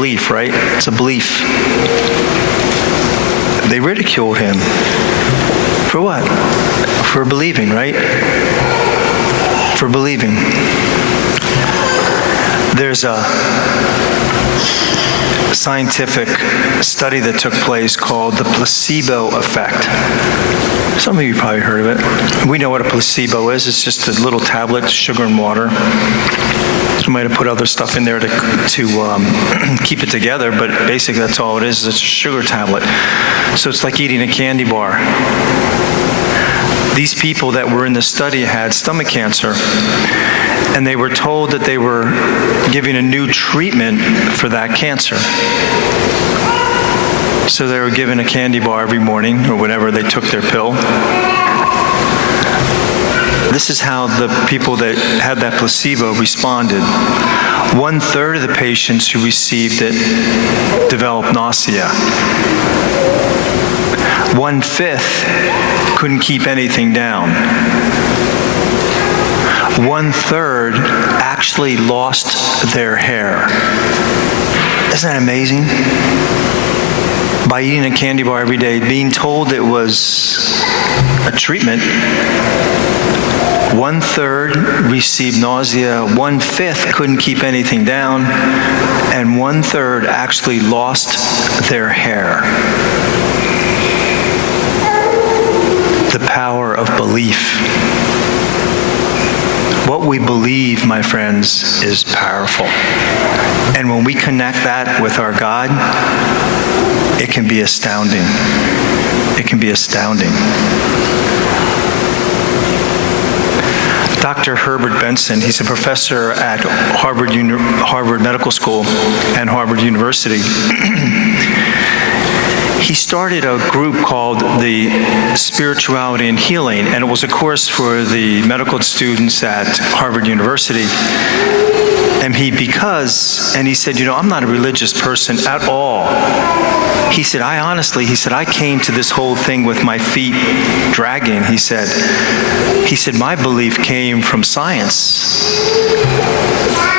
belief, right? It's a belief. They ridiculed him. For what? For believing, right? For believing. There's a scientific study that took place called the placebo effect. Some of you probably heard of it. We know what a placebo is. It's just a little tablet, sugar and water. I might have put other stuff in there to keep it together, but basically that's all it is. It's a sugar tablet. So it's like eating a candy bar. These people that were in the study had stomach cancer, and they were told that they were giving a new treatment for that cancer. So they were given a candy bar every morning, or whenever they took their pill. This is how the people that had that placebo responded. 1/3 of the patients who received it developed nausea. 1/5 couldn't keep anything down. 1/3 actually lost their hair. Isn't that amazing? By eating a candy bar every day, being told it was a treatment, 1/3 received nausea, 1/5 couldn't keep anything down, and 1/3 actually lost their hair. The power of belief. What we believe, my friends, is powerful. And when we connect that with our God, it can be astounding. It can be astounding. Dr. Herbert Benson, he's a professor at Harvard Medical School and Harvard University. He started a group called the Spirituality and Healing, and it was a course for the medical students at Harvard University. And he said, I'm not a religious person at all. He said, I came to this whole thing with my feet dragging. He said, my belief came from science.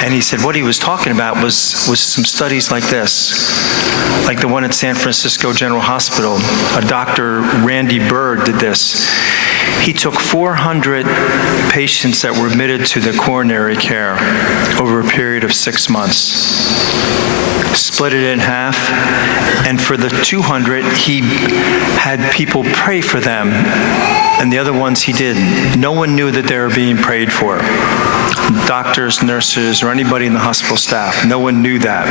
And he said what he was talking about was some studies like this, like the one at San Francisco General Hospital. Dr. Randy Bird did this. He took 400 patients that were admitted to the coronary care over a period of 6 months, split it in half, and for the 200, he had people pray for them, and the other ones he didn't. No one knew that they were being prayed for. Doctors, nurses, or anybody in the hospital staff. No one knew that.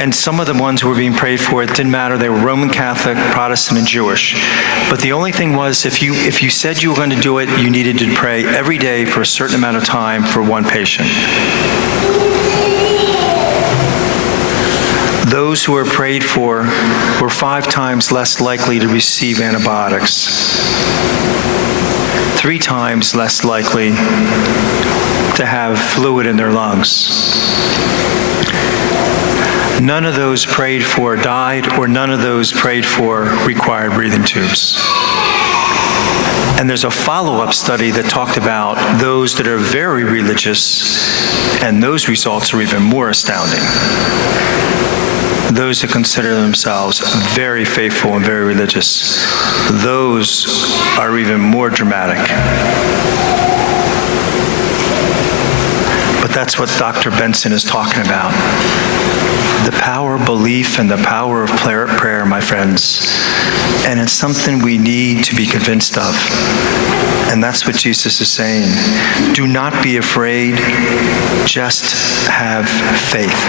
And some of the ones who were being prayed for, it didn't matter. They were Roman Catholic, Protestant, and Jewish. But the only thing was, if you said you were going to do it, you needed to pray every day for a certain amount of time for one patient. Those who were prayed for were 5 times less likely to receive antibiotics, 3 times less likely to have fluid in their lungs. None of those prayed for died, or none of those prayed for required breathing tubes. And there's a follow-up study that talked about those that are very religious, and those results are even more astounding. Those who consider themselves very faithful and very religious, those are even more dramatic. But that's what Dr. Benson is talking about. The power of belief and the power of prayer, my friends. And it's something we need to be convinced of. And that's what Jesus is saying. Do not be afraid, just have faith.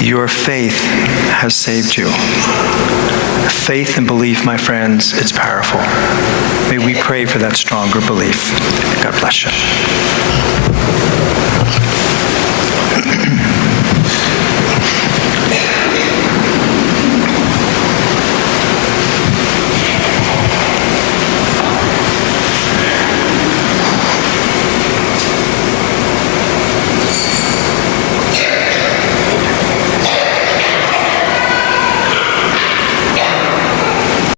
Your faith has saved you. Faith and belief, my friends, it's powerful. May we pray for that stronger belief. God bless you.